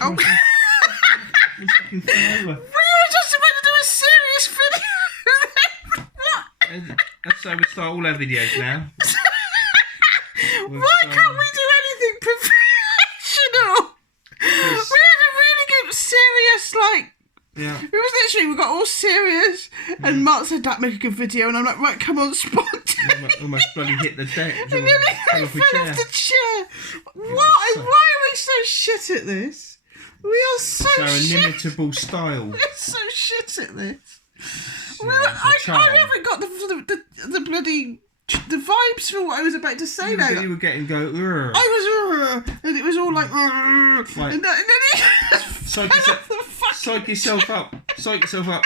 Oh. We fucking fell over. We were just about to do a serious video. What? That's how we start all our videos now. Why can't we do anything professional? We had a really good, serious, like... Yeah. It was literally, we got all serious, and Mark said, that make a good video, and I'm like, right, come on, spot. Almost bloody hit the deck. And then he fell off the chair. Why are we so shit at this? We are so shit. inimitable style. We're so shit at this. Yeah, I haven't got the bloody... the vibes for what I was about to say now. You were getting go. Urgh. I was, and it was all like, Right. and then he just Psych yourself up. Psych yourself up.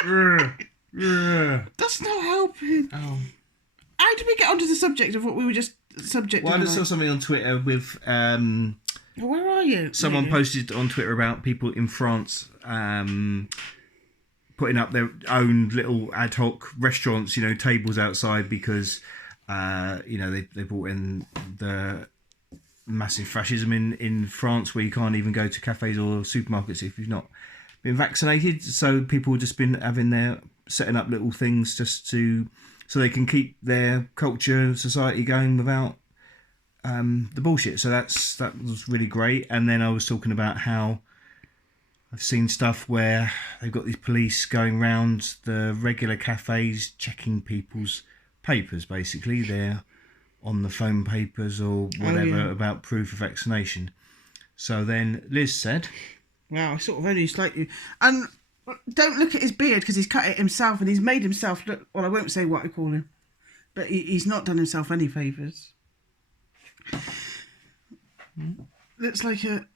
That's not helping. Oh. How did we get onto the subject of what we were just subject? Well, I just saw something on Twitter with where are you? someone posted on Twitter about people in France putting up their own little ad hoc restaurants, tables outside because they brought in the massive fascism in France where you can't even go to cafes or supermarkets if you've not been vaccinated. So people have just been setting up little things just so they can keep their culture, society going without the bullshit. So that was really great. And then I was talking about how I've seen stuff where they've got these police going round the regular cafes checking people's papers. Basically, they're on the phone papers or whatever about proof of vaccination. So then Liz said, "Wow, I sort of only slightly and." Don't look at his beard because he's cut it himself and he's made himself look... Well, I won't say what I call him. But he's not done himself any favours. Looks like a...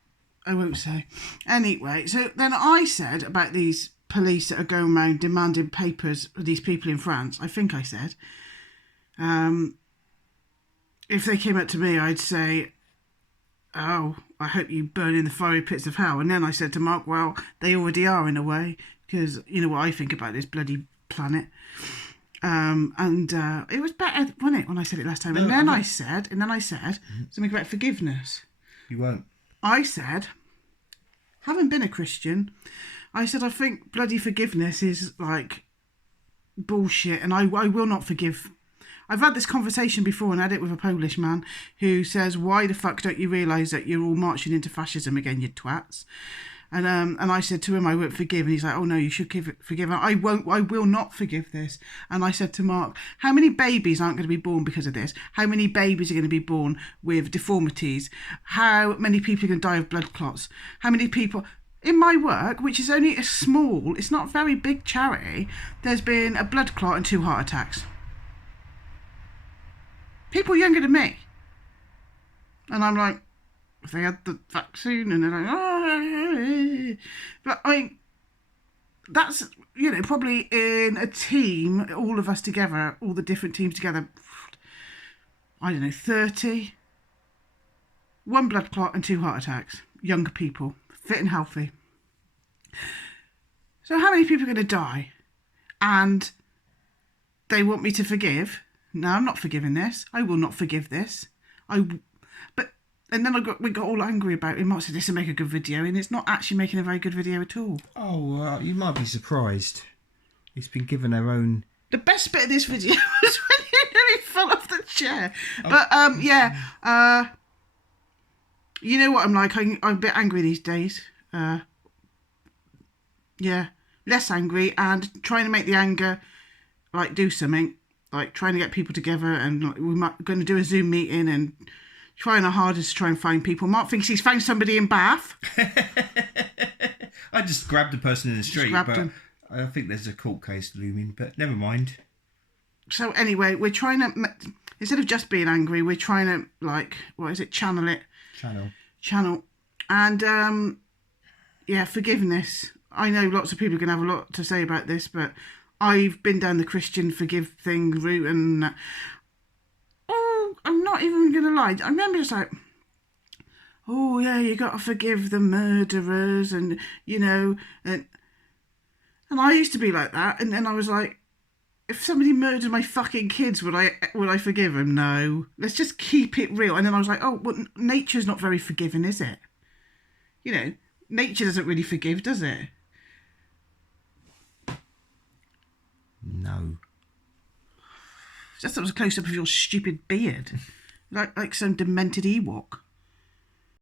I won't say. Anyway, so then I said about these police that are going around demanding papers of these people in France. I think I said. If they came up to me, I'd say... Oh, I hope you burn in the fiery pits of hell. And then I said to Mark, well, they already are in a way, because you know what I think about this bloody planet. It was better, wasn't it, when I said it last time? And then I said something about forgiveness. You won't. I said, having been a Christian, I said I think bloody forgiveness is like bullshit, and I will not forgive. I've had this conversation before and had it with a Polish man who says, why the fuck don't you realise that you're all marching into fascism again, you twats? And I said to him, I won't forgive. And he's like, oh no, you should forgive. I will not forgive this. And I said to Mark, how many babies aren't going to be born because of this? How many babies are going to be born with deformities? How many people are going to die of blood clots? How many people... In my work, which is only a small, it's not a very big charity, there's been a blood clot and 2 heart attacks. People younger than me. And I'm like, if they had the vaccine, and they're like, oh. But that's, probably in a team, all of us together, all the different teams together, I don't know, 30. 1 blood clot and 2 heart attacks. Younger people, fit and healthy. So how many people are going to die? And they want me to forgive? No, I'm not forgiving this. I will not forgive this. And then we got all angry about it. Mark said this will make a good video, and it's not actually making a very good video at all. Oh, you might be surprised. It's been given their own... The best bit of this video was when you nearly fell off the chair. Oh. But, you know what I'm like? I'm a bit angry these days. Less angry and trying to make the anger, do something. Trying to get people together, and we're going to do a Zoom meeting and trying our hardest to try and find people. Mark thinks he's found somebody in Bath. I just grabbed a person in the street, but I think there's a court case looming, but never mind. So anyway, we're trying to, instead of just being angry, we're trying to, channel it. Channel. And, forgiveness. I know lots of people are going to have a lot to say about this, but I've been down the Christian forgive thing route, and I'm not even going to lie. I remember just like, oh yeah, you got to forgive the murderers, and and I used to be like that, and then I was like, if somebody murdered my fucking kids, would I forgive them? No, let's just keep it real. And then I was like, oh, well, nature's not very forgiving, is it? Nature doesn't really forgive, does it? No. Just that was a close up of your stupid beard, like some demented Ewok.